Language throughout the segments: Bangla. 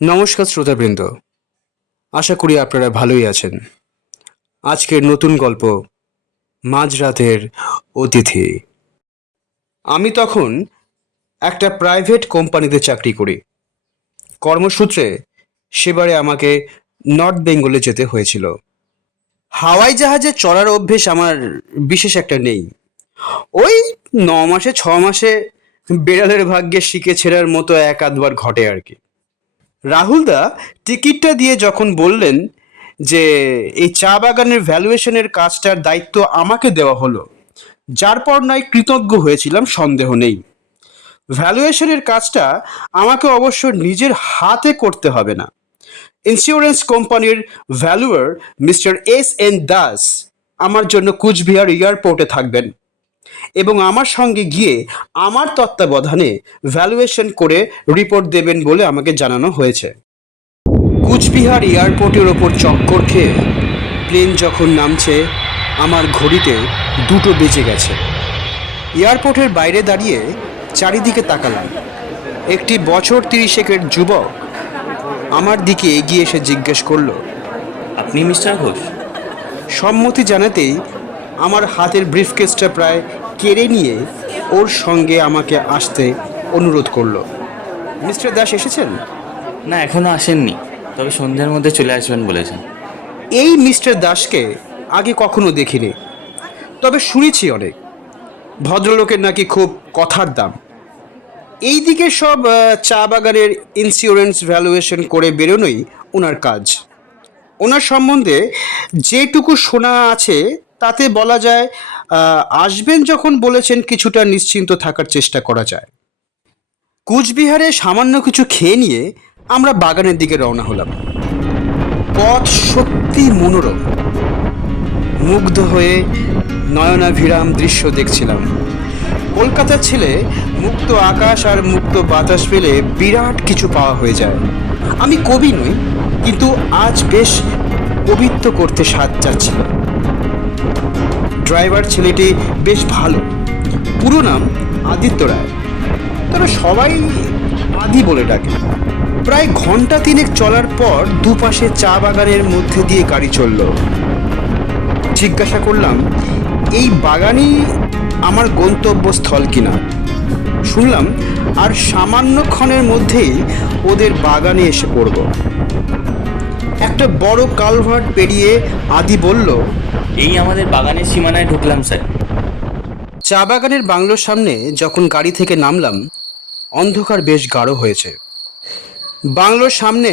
নমস্কার শ্রোতাবৃন্দ, আশা করি আপনারা ভালোই আছেন। আজকের নতুন গল্প মাঝরাতের অতিথি। আমি তখন একটা প্রাইভেট কোম্পানিতে চাকরি করি। কর্মসূত্রে সেবারে আমাকে নর্থ বেঙ্গলে যেতে হয়েছিল। হাওয়াই জাহাজে চড়ার অভ্যেস আমার বিশেষ একটা নেই। ওই 9 মাসে 6 মাসে বেড়ালের ভাগ্যে শিকে ছেঁড়ার মতো এক আধবার ঘটে আর কি। রাহুলদা টিকিটটা দিয়ে যখন বললেন যে এই চা বাগানের ভ্যালুয়েশনের কাজটার দায়িত্ব আমাকে দেওয়া হলো, যার পর নয় কৃতজ্ঞ হয়েছিলাম, সন্দেহ নেই। ভ্যালুয়েশনের কাজটা আমাকে অবশ্য নিজের হাতে করতে হবে না। ইন্স্যুরেন্স কোম্পানির ভ্যালুয়ার মিস্টার S.N. দাস আমার জন্য কুচবিহার এয়ারপোর্টে থাকবেন এবং আমার সঙ্গে গিয়ে আমার তত্ত্বাবধানে ভ্যালুয়েশন করে রিপোর্ট দেবেন বলে আমাকে জানানো হয়েছে। কুচবিহার এয়ারপোর্টের ওপর চক্কর খেয়ে প্লেন যখন নামছে, আমার ঘড়িতে 2টো বেজে গেছে। এয়ারপোর্টের বাইরে দাঁড়িয়ে চারিদিকে তাকালাম। একটি বছর 30-এর যুবক আমার দিকে এগিয়ে এসে জিজ্ঞেস করলো, আপনি মিস্টার ঘোষ? সম্মতি জানাতেই আমার হাতের ব্রিফকেসটা প্রায় কেড়ে নিয়ে ওর সঙ্গে আমাকে আসতে অনুরোধ করলো। মিস্টার দাস এসেছেন? না, এখনো আসেননি, তবে সন্ধ্যার মধ্যে চলে আসবেন বলেছেন। এই মিস্টার দাসকে আগে কখনো দেখিনি, তবে শুনেছি অনেক। ভদ্রলোকের নাকি খুব কথার দাম। এই দিকে সব চা বাগানের ইন্স্যুরেন্স ভ্যালুয়েশন করে বেরোনোই ওনার কাজ। ওনার সম্বন্ধে যেটুকু শোনা আছে তাতে বলা যায়, আসবেন যখন বলেছেন কিছুটা নিশ্চিন্ত থাকার চেষ্টা করা যায়। কুচবিহারে সামান্য কিছু খেয়ে নিয়ে আমরা বাগানের দিকে রওনা হলাম। পথ সত্যি মনোরম। মুগ্ধ হয়ে নয়নাভিরাম দৃশ্য দেখছিলাম। কলকাতার ছেলে মুক্ত আকাশ আর মুক্ত বাতাস পেলে বিরাট কিছু পাওয়া হয়ে যায়। আমি কবি নই, কিন্তু আজ বেশ কবিত্ব করতে স্বাদ চাচ্ছিল। ড্রাইভার ছেলেটি বেশ ভালো, পুরো নাম আদিত্য রায়, তবে সবাই আদি বলে ডাকে। প্রায় ঘন্টা 3 চলার পর দুপাশে চা বাগানের মধ্যে দিয়ে গাড়ি চলল। জিজ্ঞাসা করলাম, এই বাগানই আমার গন্তব্যস্থল কিনা। শুনলাম আর সামান্যক্ষণের মধ্যেই ওদের বাগানে এসে পড়ব। একটা বড় কালভার্ট পেরিয়ে আদি বলল, এই আমাদের বাগানের সীমানায় ঢুকলাম স্যার। চা বাগানের বাংলোর সামনে যখন গাড়ি থেকে নামলাম, অন্ধকার বেশ গাঢ় হয়েছে। বাংলোর সামনে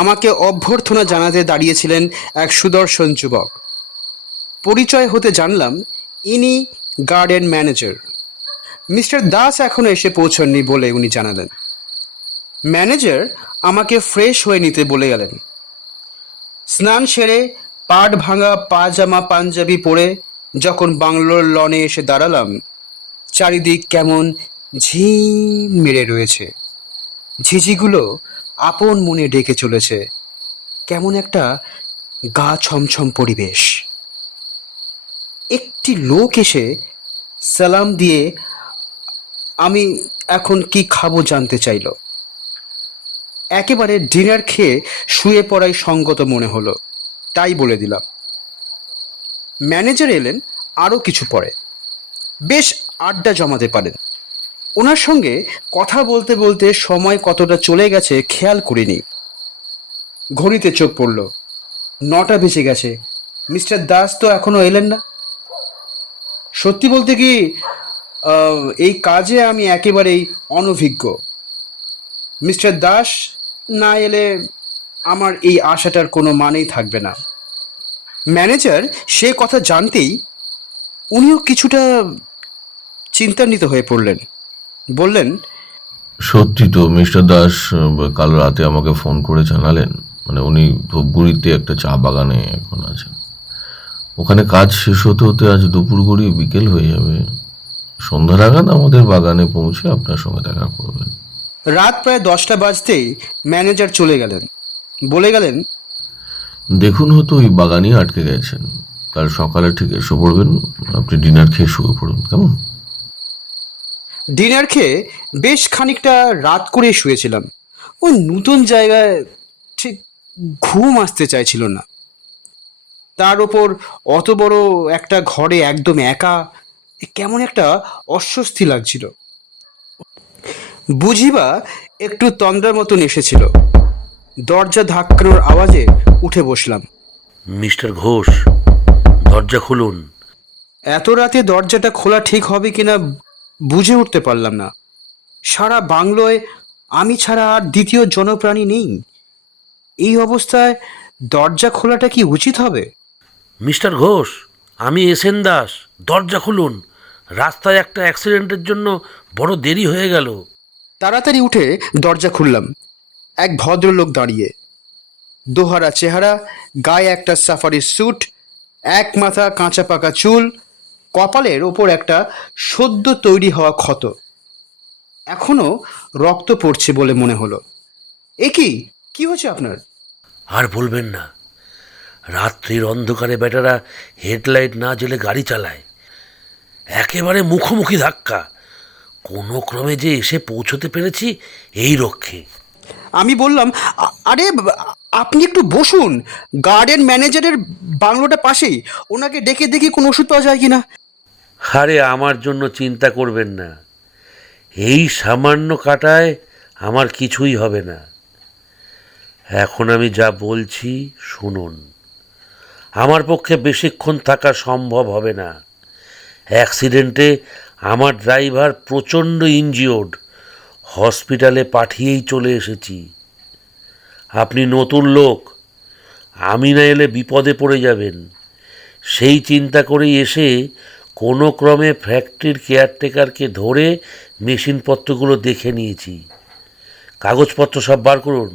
আমাকে অভ্যর্থনা জানাতে দাঁড়িয়েছিলেন এক সুদর্শন যুবক। পরিচয় হতে জানলাম ইনি গার্ডেন ম্যানেজার। মিস্টার দাস এখনো এসে পৌঁছননি বলে উনি জানালেন। ম্যানেজার আমাকে ফ্রেশ হয়ে নিতে বলে গেলেন। স্নান সেরে পাট ভাঙা পাজামা পাঞ্জাবি পরে যখন বাংলোর লনে এসে দাঁড়ালাম, চারিদিক কেমন ঝিম মেরে রয়েছে। ঝিঝিগুলো আপন মনে ডেকে চলেছে। কেমন একটা গা ছমছম পরিবেশ। একটি লোক এসে সালাম দিয়ে আমি এখন কি খাবো জানতে চাইল। একেবারে ডিনার খেয়ে শুয়ে পড়াই সঙ্গত মনে হলো, তাই বলে দিলাম। ম্যানেজার এলেন আরও কিছু পরে। বেশ আড্ডা জমাতে পারেন। ওনার সঙ্গে কথা বলতে বলতে সময় কতটা চলে গেছে খেয়াল করিনি। ঘড়িতে চোখ পড়ল, 9টা বেজে গেছে। মিস্টার দাস তো এখনো এলেন না। সত্যি বলতে কি, এই কাজে আমি একেবারেই অনভিজ্ঞ। মিস্টার দাস না এলে আমার এই আশাটার কোনো মানেই থাকবে না। ম্যানেজার সে কথা জানতেই উনিও কিছুটা চিন্তান্বিত হয়ে পড়লেন। বললেন, সত্যি তো মিস্টার দাস কাল রাতে আমাকে ফোন করে জানালেন, উনি ধূপগুড়িতে একটা চা বাগানে এখন আছেন। ওখানে কাজ শেষ হতে হতে আজ দুপুর গড়িয়ে বিকেল হয়ে যাবে। সন্ধ্যা নাগাদ আমাদের বাগানে পৌঁছে আপনার সঙ্গে দেখা করবেন। রাত প্রায় 10টা বাজতেই ম্যানেজার চলে গেলেন। বলে গেলেন, দেখুন হয়তো ওই বাগানই আটকে গেছেন। কাল সকালে ঠিক এসে পড়বেন। আপনি ডিনার খেয়ে শুয়ে পড়ুন, কেমন? ডিনার খেয়ে বেশ খানিকটা রাত করে শুয়েছিলাম। ওই নতুন জায়গায় ঠিক ঘুম আসতে চাইছিল না। তার ওপর অত বড় একটা ঘরে একদম একা, কেমন একটা অস্বস্তি লাগছিল। বুঝিবা একটু তন্দ্রার মতন এসেছিল। দরজা ধাক্কানোর আওয়াজে উঠে বসলাম। মিস্টার ঘোষ, দরজা খুলুন। এত রাতে দরজাটা খোলা ঠিক হবে কিনা বুঝে উঠতে পারলাম না। সারা বাংলোয় আমি ছাড়া আর দ্বিতীয় জনপ্রাণী নেই। এই অবস্থায় দরজা খোলাটা কি উচিত হবে? মিস্টার ঘোষ, আমি এসএন দাস, দরজা খুলুন। রাস্তায় একটা অ্যাক্সিডেন্টের জন্য বড় দেরি হয়ে গেল। তাড়াতাড়ি উঠে দরজা খুললাম। এক ভদ্রলোক দাঁড়িয়ে, দোহারা চেহারা, গায়ে একটা সাফারি স্যুট, এক মাথা কাঁচা পাকা চুল, কপালের ওপর একটা সদ্য তৈরি হওয়া ক্ষত। এখনো রক্ত পড়ছে বলে মনে হলো। এ কি হয়েছে আপনার? আর বলবেন না, রাত্রির অন্ধকারে বেটারা হেডলাইট না জ্বেলে গাড়ি চালায়। একেবারে মুখোমুখি ধাক্কা। কোনো ক্রমে যে এসে পৌঁছতে পেরেছি এই রক্ষে। আমি বললাম, আরে আপনি একটু বসুন, গার্ডেন ম্যানেজারের বাংলোটা পাশেই, ওনাকে ডেকে দেখি কোনো ওষুধ পাওয়া যায় কিনা। আরে আমার জন্য চিন্তা করবেন না, এই সামান্য কাটায় আমার কিছুই হবে না। এখন আমি যা বলছি শুনুন। আমার পক্ষে বেশিক্ষণ থাকা সম্ভব হবে না। অ্যাক্সিডেন্টে আমার ড্রাইভার প্রচণ্ড ইনজিওর্ড, হসপিটালে পাঠিয়েই চলে এসেছি। আপনি নতুন লোক, আমি না এলে বিপদে পড়ে যাবেন, সেই চিন্তা করেই এসে কোনো ক্রমে ফ্যাক্টরির কেয়ারটেকারকে ধরে মেশিনপত্রগুলো দেখে নিয়েছি। কাগজপত্র সব বার করুন।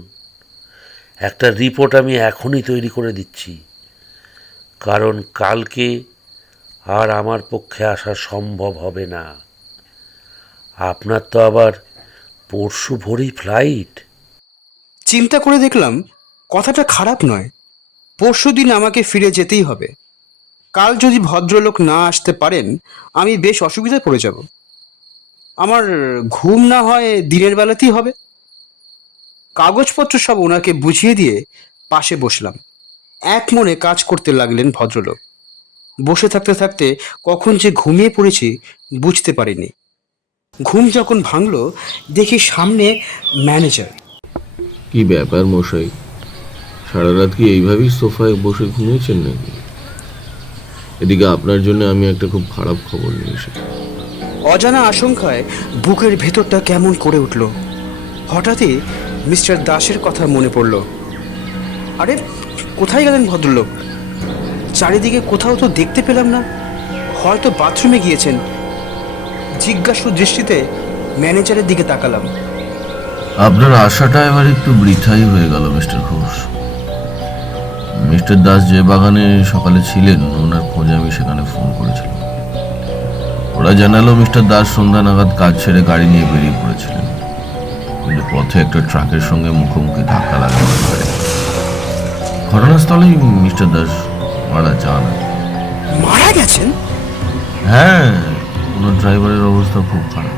একটা রিপোর্ট আমি এখনই তৈরি করে দিচ্ছি, কারণ কালকে আর আমার পক্ষে আসা সম্ভব হবে না। আপনার তো আবার পরশু ভোরেই ফ্লাইট। চিন্তা করে দেখলাম কথাটা খারাপ নয়। পরশুদিন আমাকে ফিরে যেতেই হবে। কাল যদি ভদ্রলোক না আসতে পারেন, আমি বেশ অসুবিধায় পড়ে যাব। আমার ঘুম না হয় দিনের বেলাতেই হবে। কাগজপত্র সব ওনাকে বুঝিয়ে দিয়ে পাশে বসলাম। এক মনে কাজ করতে লাগলেন ভদ্রলোক। বসে থাকতে থাকতে কখন যে ঘুমিয়ে পড়েছি বুঝতে পারিনি। ঘুম যখন ভাঙলো, দেখি সামনে ম্যানেজার। কি ব্যাপার মশাই, সারা রাত কি এইভাবেই সোফায় বসে ঘুমিয়েছেন নাকি? এদিকে আপনার জন্য আমি একটা খুব খারাপ খবর নিয়ে এসেছি। অজানা আশঙ্কায় বুকের ভেতরটা কেমন করে উঠল। হঠাৎই মিস্টার দাসের কথা মনে পড়ল। আরে কোথায় গেলেন ভদ্রলোক? চারিদিকে কোথাও তো দেখতে পেলাম না। হয়তো বাথরুমে গিয়েছেন। জিজ্ঞাসু দৃষ্টিতে ম্যানেজারের দিকে তাকালাম। আপনার আশাটা এবার একটু বৃথাই হয়ে গেল মিস্টার ঘোষ। মিস্টার দাস যে বাগানে সকালে ছিলেন, ওনার খোঁজে আমি সেখানে ফোন করেছিলাম। ওরা জানালো মিস্টার দাস সন্ধ্যা নাগাদ কাজ ছেড়ে গাড়ি নিয়ে বেরিয়ে পড়েছিলেন, কিন্তু পথে একটা ট্রাকের সঙ্গে মুখোমুখি ধাক্কা লাগে। ঘটনাস্থলেই মিস্টার দাস মারা যান। মারা গেছেন? হ্যাঁ, ওনার ড্রাইভারের অবস্থা খুব খারাপ,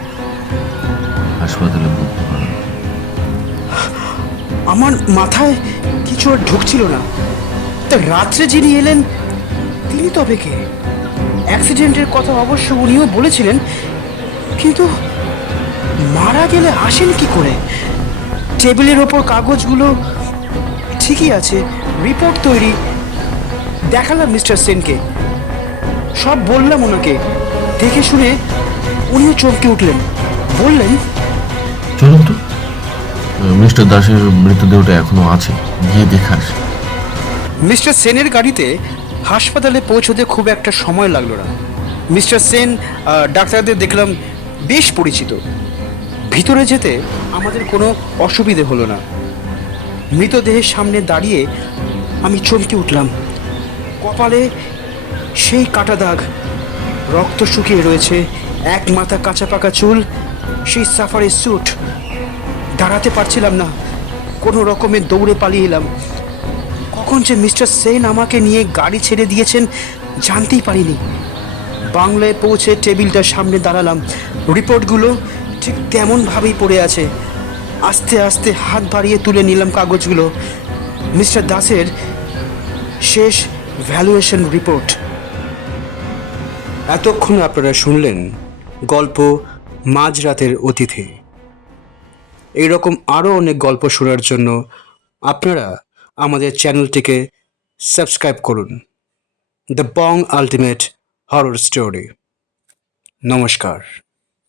হাসপাতালে ভর্তি করা। আমার মাথায় কিছু আর ঢুকছিল না। তা রাত্রে যিনি এলেন তিনি তবে কে? অ্যাক্সিডেন্টের কথা অবশ্য উনিও বলেছিলেন, কিন্তু মারা গেলে আসেন কি করে? টেবিলের ওপর কাগজগুলো ঠিকই আছে, রিপোর্ট তৈরি। দেখালাম মিস্টার সেনকে, সব বললাম ওনাকে। দেখে শুনে উনিও চমকে উঠলেন, বললেন, চলুন তো, মিস্টার দাসের মৃতদেহটা এখনো আছে, গিয়ে দেখে আসি। মিস্টার সেনের গাড়িতে হাসপাতালে পৌঁছতে খুব একটা সময় লাগলো না। মিস্টার সেন ডাক্তারদের দেখলাম বেশ পরিচিত। ভিতরে যেতে আমাদের কোনো অসুবিধে হলো না। মৃতদেহের সামনে দাঁড়িয়ে আমি চমকে উঠলাম। কপালে সেই কাটা দাগ, রক্ত শুকিয়ে রয়েছে, এক মাথা কাঁচা পাকা চুল, সেই সাফারি স্যুট। দাঁড়াতে পারছিলাম না, কোনো রকমে দৌড়ে পালিয়ে এলাম। কখন যে মিস্টার সেন আমাকে নিয়ে গাড়ি ছেড়ে দিয়েছেন জানতেই পারিনি। বাংলায় পৌঁছে টেবিলটার সামনে দাঁড়ালাম। রিপোর্টগুলো ঠিক তেমনভাবেই পড়ে আছে। আস্তে আস্তে হাত বাড়িয়ে তুলে নিলাম কাগজগুলো। মিস্টার দাসের শেষ ভ্যালুয়েশন রিপোর্ট। এতক্ষণ আপনারা শুনলেন গল্প মাঝরাতের অতিথি। এইরকম আরও অনেক গল্প শোনার জন্য আপনারা আমাদের চ্যানেলটিকে সাবস্ক্রাইব করুন, the Bong ultimate horror story. নমস্কার।